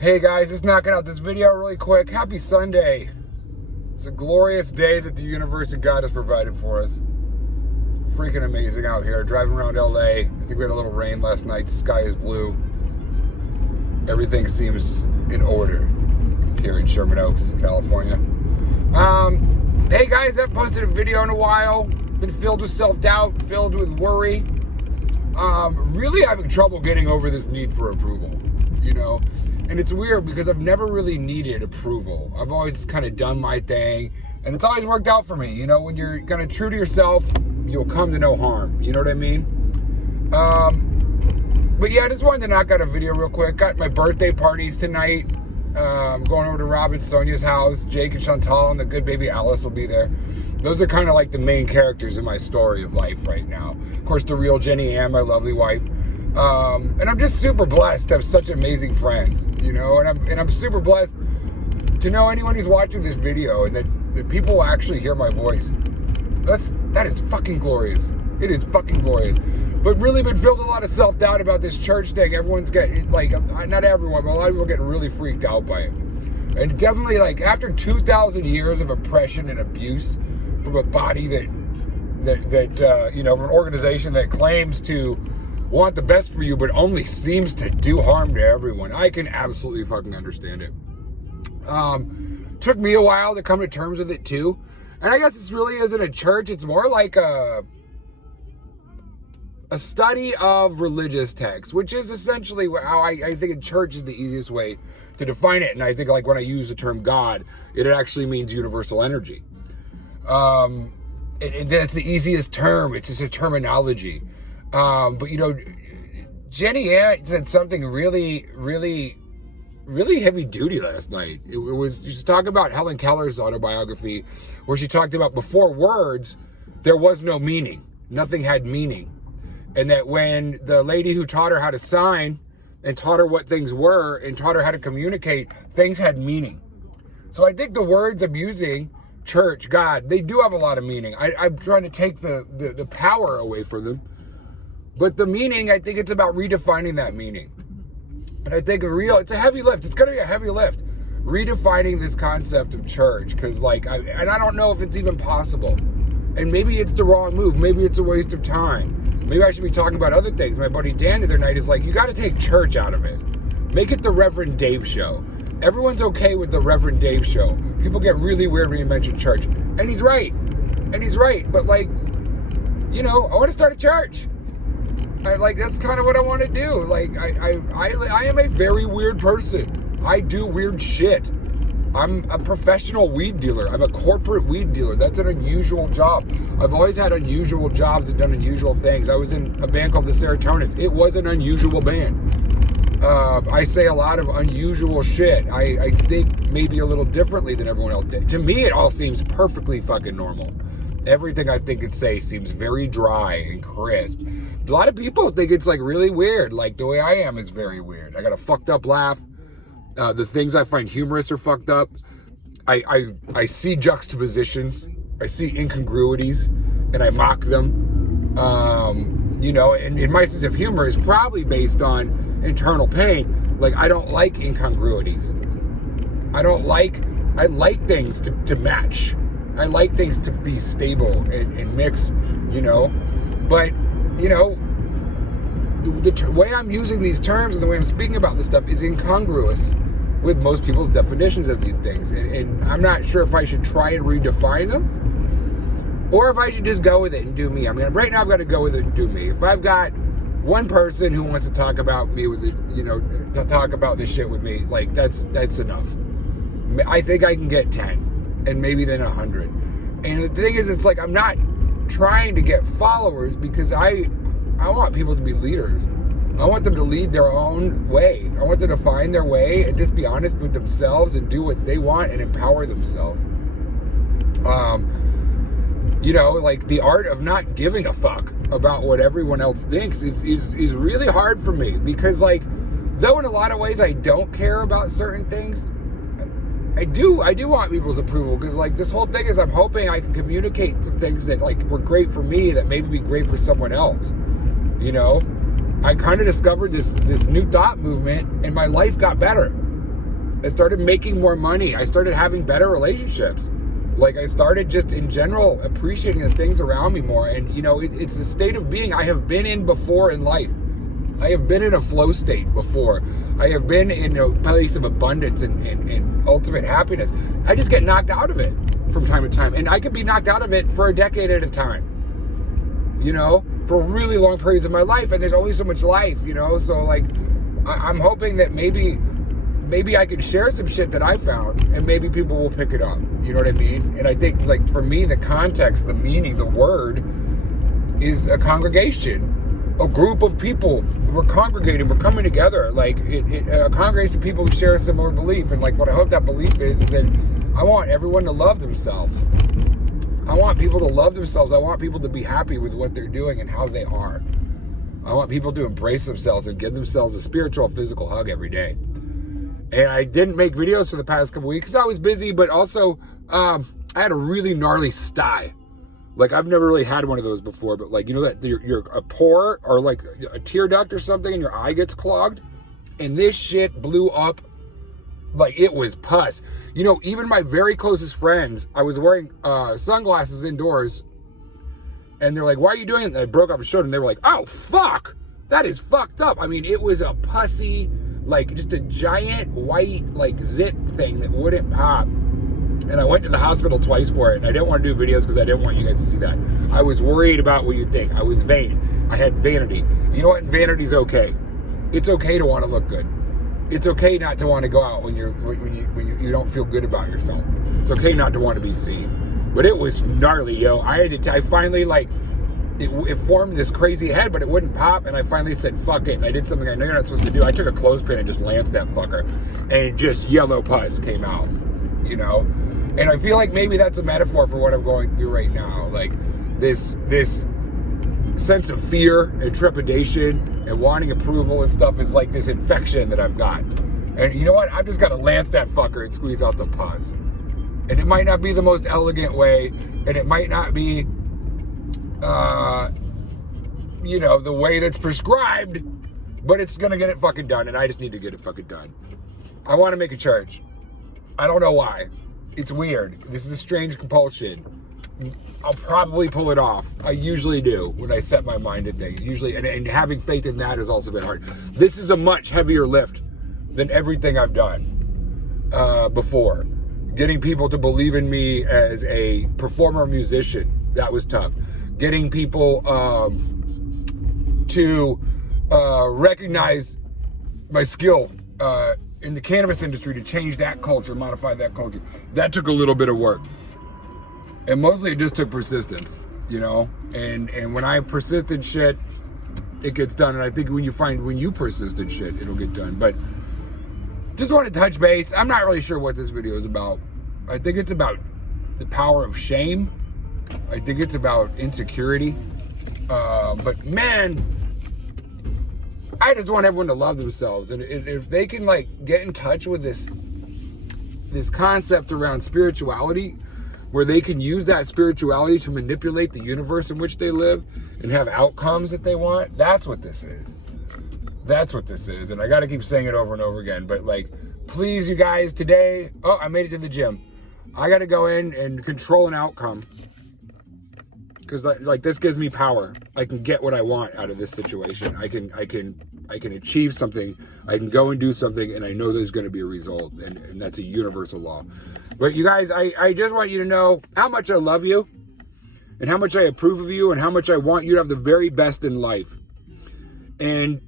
Hey guys, just knocking out this video really quick. Happy Sunday. It's a glorious day that the universe and God has provided for us. Freaking amazing out here. Driving around LA. I think we had a little rain last night. The sky is blue. Everything seems in order here in Sherman Oaks, California. Hey guys, I haven't posted a video in a while. Been filled with self-doubt, filled with worry. Really having trouble getting over this need for approval, you know? And it's weird because I've never really needed approval. I've always kind of done my thing, and it's always worked out for me. You know, when you're kind of true to yourself, you'll come to no harm. You know what I mean? But yeah, I just wanted to knock out a video real quick. Got my birthday parties tonight. Going over to Rob and Sonia's house. Jake and Chantal and the good baby Alice will be there. Those are kind of like the main characters in my story of life right now. Of course, the real Jenny Ann, my lovely wife. And I'm just super blessed to have such amazing friends, you know, and I'm super blessed to know anyone who's watching this video and that people will actually hear my voice. That is fucking glorious. It is fucking glorious. But really been filled with a lot of self-doubt about this church thing. Everyone's getting, like, not everyone, but a lot of people are getting really freaked out by it. And definitely, like, after 2,000 years of oppression and abuse from a body that you know, from an organization that claims to want the best for you, but only seems to do harm to everyone. I can absolutely fucking understand it. Took me a while to come to terms with it too. And I guess this really isn't a church. It's more like a study of religious texts, which is essentially how I think a church is the easiest way to define it. And I think, like, when I use the term God, it actually means universal energy. And that's the easiest term. It's just a terminology. But, you know, Jenny Ann said something really, really, really heavy duty last night. It was, she was talking about Helen Keller's autobiography, where she talked about before words, there was no meaning. Nothing had meaning. And that when the lady who taught her how to sign and taught her what things were and taught her how to communicate, things had meaning. So I think the words I'm using, church, God, they do have a lot of meaning. I'm trying to take the power away from them. But the meaning, I think it's about redefining that meaning. And I think it's a heavy lift. It's going to be a heavy lift. Redefining this concept of church. Because, like, I don't know if it's even possible. And maybe it's the wrong move. Maybe it's a waste of time. Maybe I should be talking about other things. My buddy Dan the other night is like, you got to take church out of it. Make it the Reverend Dave show. Everyone's okay with the Reverend Dave show. People get really weird when you mention church. And he's right. But, like, you know, I want to start a church. That's kind of what I want to do. Like, I am a very weird person. I do weird shit. I'm a professional weed dealer. I'm a corporate weed dealer. That's an unusual job. I've always had unusual jobs and done unusual things. I was in a band called the Serotonins. It was an unusual band. I say a lot of unusual shit. I think maybe a little differently than everyone else did. To me, it all seems perfectly fucking normal. Everything I think and say seems very dry and crisp. A lot of people think it's, like, really weird. Like, the way I am is very weird. I got a fucked up laugh. The things I find humorous are fucked up. I see juxtapositions. I see incongruities, and I mock them. You know, and my sense of humor is probably based on internal pain. Like, I don't like incongruities. I like things to match. I like things to be stable and mix, you know. But, you know, the way I'm using these terms and the way I'm speaking about this stuff is incongruous with most people's definitions of these things. And I'm not sure if I should try and redefine them or if I should just go with it and do me. I mean, right now I've got to go with it and do me. If I've got one person who wants to talk about me with it, you know, to talk about this shit with me, like, that's enough. I think I can get 10 and maybe then 100. And the thing is, it's like, I'm not trying to get followers because I want people to be leaders. I want them to lead their own way. I want them to find their way and just be honest with themselves and do what they want and empower themselves. You know, like, the art of not giving a fuck about what everyone else thinks is really hard for me because, like, though in a lot of ways I don't care about certain things, I do want people's approval because, like, this whole thing is I'm hoping I can communicate some things that, like, were great for me that maybe be great for someone else, you know? I kind of discovered this new thought movement and my life got better. I started making more money. I started having better relationships. Like, I started just in general appreciating the things around me more. And, you know, it's a state of being I have been in before in life. I have been in a flow state before. I have been in a place of abundance and ultimate happiness. I just get knocked out of it from time to time. And I could be knocked out of it for a decade at a time, you know, for really long periods of my life. And there's only so much life, you know. So, like, I'm hoping that maybe I can share some shit that I found and maybe people will pick it up. You know what I mean? And I think, like, for me, the context, the meaning, the word is a congregation, a group of people. We're congregating, we're coming together. Like, a congregation of people who share a similar belief. And, like, what I hope that belief is that I want everyone to love themselves. I want people to love themselves. I want people to be happy with what they're doing and how they are. I want people to embrace themselves and give themselves a spiritual, physical hug every day. And I didn't make videos for the past couple weeks because I was busy, but also I had a really gnarly sty. Like, I've never really had one of those before, but, like, you know that you're a pore or like a tear duct or something and your eye gets clogged, and this shit blew up like it was pus. You know, even my very closest friends, I was wearing sunglasses indoors, and they're like, "Why are you doing it?" And I broke up and showed them. They were like, "Oh, fuck, that is fucked up." I mean, it was a pussy, like, just a giant white, like, zit thing that wouldn't pop. And I went to the hospital twice for it, and I didn't want to do videos because I didn't want you guys to see that. I was worried about what you think. I was vain. I had vanity. You know what? Vanity's okay. It's okay to want to look good. It's okay not to want to go out when you don't feel good about yourself. It's okay not to want to be seen. But it was gnarly, yo. I finally, like, it formed this crazy head, but it wouldn't pop, and I finally said, fuck it, and I did something I know you're not supposed to do. I took a clothespin and just lanced that fucker, and just yellow pus came out, you know? And I feel like maybe that's a metaphor for what I'm going through right now. Like, this sense of fear and trepidation and wanting approval and stuff is like this infection that I've got. And you know what? I've just got to lance that fucker and squeeze out the pus. And it might not be the most elegant way, and it might not be you know, the way that's prescribed, but it's gonna get it fucking done, and I just need to get it fucking done. I want to make a church. I don't know why. It's weird. This is a strange compulsion. I'll probably pull it off. I usually do when I set my mind to things. Usually, and having faith in that has also been hard. This is a much heavier lift than everything I've done before. Getting people to believe in me as a performer musician, that was tough. Getting people to recognize my skill in the cannabis industry, to change that culture, modify that culture. That took a little bit of work. And mostly it just took persistence, you know? And when I persisted shit, it gets done. And I think when you persisted shit, it'll get done. But just want to touch base. I'm not really sure what this video is about. I think it's about the power of shame. I think it's about insecurity. But man, I just want everyone to love themselves. And if they can, like, get in touch with this concept around spirituality, where they can use that spirituality to manipulate the universe in which they live and have outcomes that they want, that's what this is. That's what this is. And I got to keep saying it over and over again. But, like, please, you guys, today, oh, I made it to the gym. I got to go in and control an outcome. Because, like, this gives me power. I can get what I want out of this situation. I can achieve something. I can go and do something, and I know there's going to be a result. And that's a universal law. But you guys, I just want you to know how much I love you, and how much I approve of you, and how much I want you to have the very best in life. And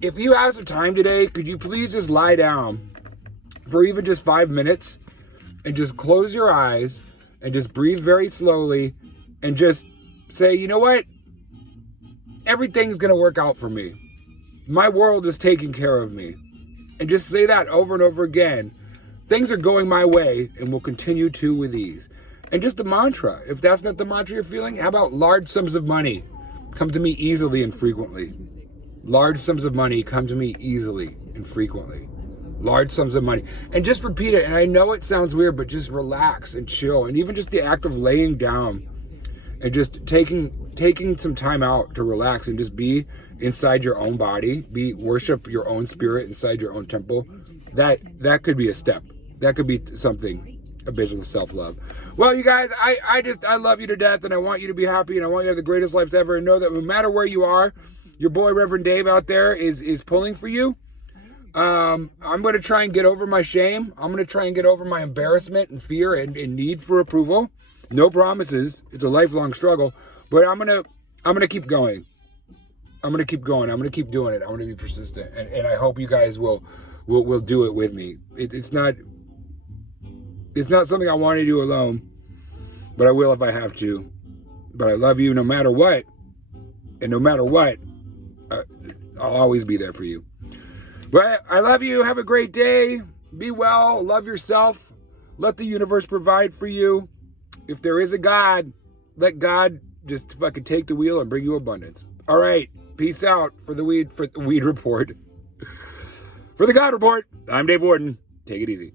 if you have some time today, could you please just lie down for even just 5 minutes and just close your eyes and just breathe very slowly and just say, you know what? Everything's going to work out for me. My world is taking care of me. And just say that over and over again. Things are going my way and will continue to with ease. And just a mantra. If that's not the mantra you're feeling, how about large sums of money come to me easily and frequently? Large sums of money come to me easily and frequently. Large sums of money. And just repeat it. And I know it sounds weird, but just relax and chill. And even just the act of laying down and just taking some time out to relax and just be inside your own body, worship your own spirit inside your own temple, that could be a step. That could be something, a vision of self-love. Well, you guys, I love you to death, and I want you to be happy, and I want you to have the greatest lives ever, and know that no matter where you are, your boy Reverend Dave out there is pulling for you. I'm going to try and get over my shame. I'm going to try and get over my embarrassment and fear and need for approval. No promises. It's a lifelong struggle, but I'm going to keep going. I'm going to keep going. I'm going to keep doing it. I'm going to be persistent, and I hope you guys will do it with me. It's not something I want to do alone, but I will if I have to. But I love you no matter what, and no matter what, I'll always be there for you. But I love you. Have a great day. Be well. Love yourself. Let the universe provide for you. If there is a God, let God just fucking take the wheel and bring you abundance. All right. Peace out for the weed report. For the God report, I'm Dave Warden. Take it easy.